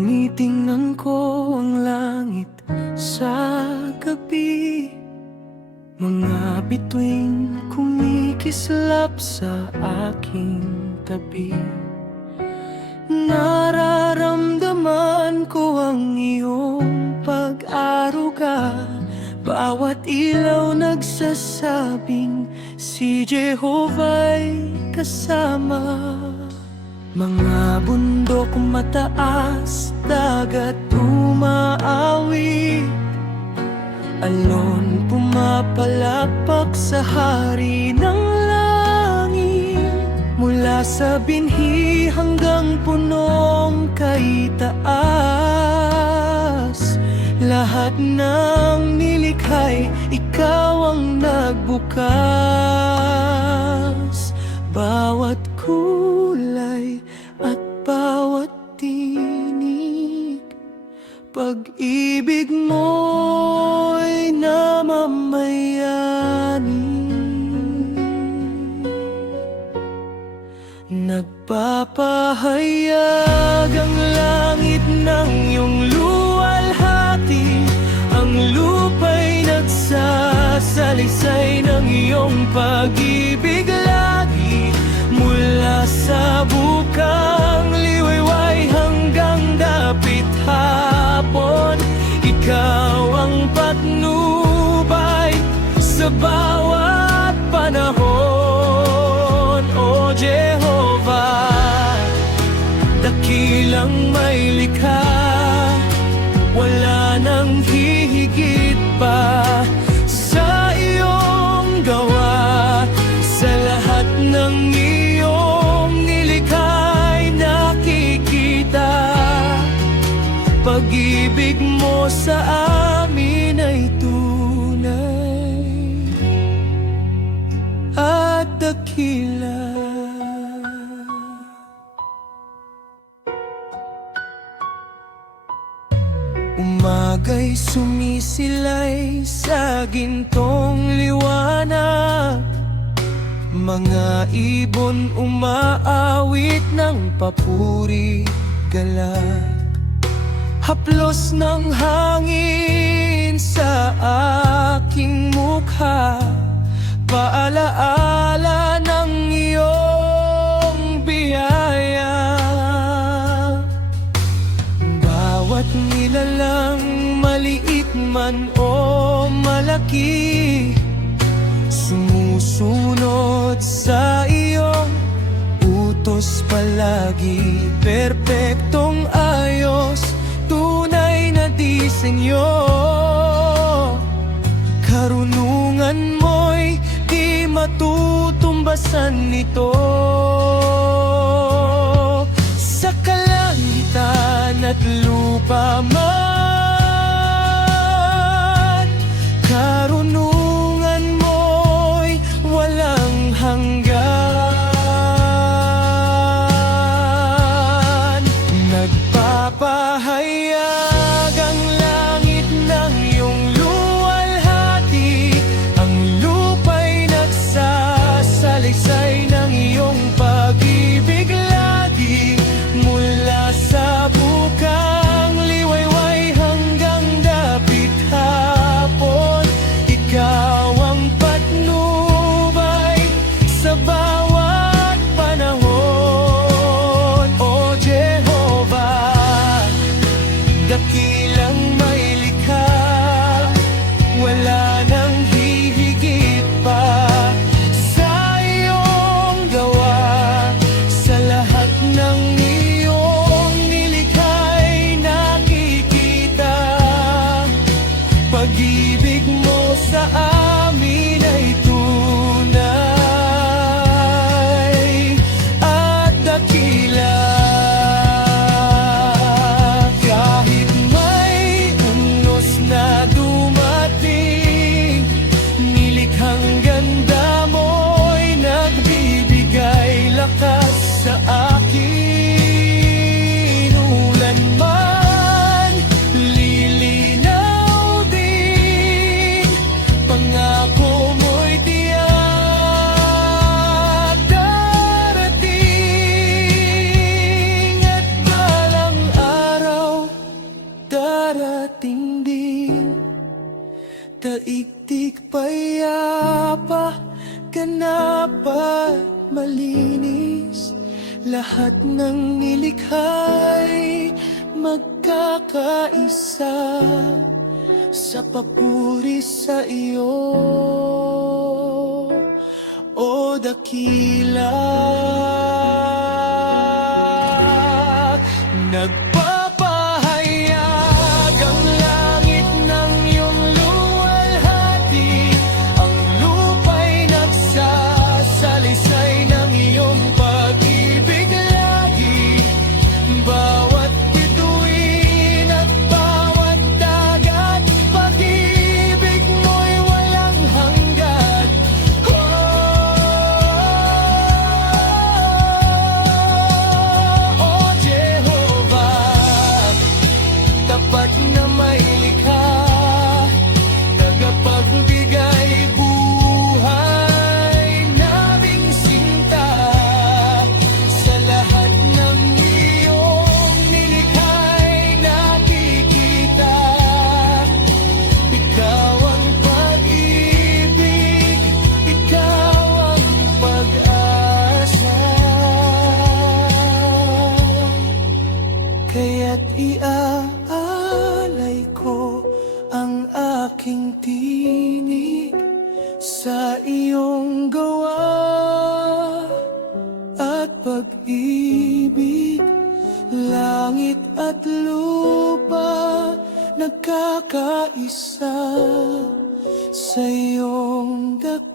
Tinitingnan ko ang langit sa gabi, mga bituin kumikislap sa aking tabi. Nararamdaman ko ang iyong pag-aruga, bawat ilaw nagsasabing si Jehovah'y kasama. Mga bundok mataas, dagat umaawit, alon pumapalakpak sa hari ng langit. Mula sa binhi hanggang punong kaitaas, lahat ng nilikha'y ikaw ang nagbukas. Bawat kulay at bawat tinig, pag-ibig mo'y namamayani. Nagpapahayag ang langit ng iyong luwalhati, ang lupa'y nagsasalaysay ng iyong pag-ibig lagi. Mula sa bukang liwayway hanggang dapit hapon, ikaw ang patnubay sa bawat panahon. O Jehovah, dakilang may likha, wala nang hihigit pa sa iyong gawa. Sa lahat ng iyong nilikha'y nakikita, pag-ibig mo sa amin ay tunay at dakila. Umaga'y sumisilay sa gintong liwanag, mga ibon umaawit ng papuri galak. Haplos ng hangin sa aking mukha, paalaala ng iyong biyaya. Bawat nilalang maliit man o malaki, sumusunod sa iyong utos palagi. Perpektong ayos, tunay na disenyo, karunungan mo'y di matutumbasan nito. Sa kalangitan at lupa man, karunungan mo'y walang hanggan. Nagpapahayag ang langit ng iyong luwalhati, ang lupa'y nagsasalaysay ng iyong pag-ibig lagi. Mula sa bukang liwayway hanggang dapit hapon, ikaw ang patnubay sa bawat panahon. O Jehovah, dakilang may likha, wala nang hihigit pa sa iyong gawa. Sa lahat ng iyong nilikha'y nakikita, pag-ibig mo sa amin ay tunay at dakila. Kahit may unos na dumating, nilikhang ganda mo'y nagbibigay lakas sa akin. Ulan man, lilinaw din, Daigdig payapa, ganap at malinis. Lahat ng nilikhay magkakaisa sa papuri sa iyo, o dakila. Nagpapahayag ang langit ng iyong luwalhati, ang lupa'y nagsasalisay ng iyong pag-ibig lagi. Bawat bituin at bawat dagat, pag-ibig mo'y walang hanggan. Oh Jehovah, tapat na may likha, tagapagbigay buhay naming sinta. Sa lahat ng iyong nilikhay nakikita, ikaw ang pag-ibig, ikaw ang pag-asa. Kaya't iaalay ko ang aking tinig sa iyong gawa at pag-ibig. Langit at lupa nagkakaisa sa iyong dakila.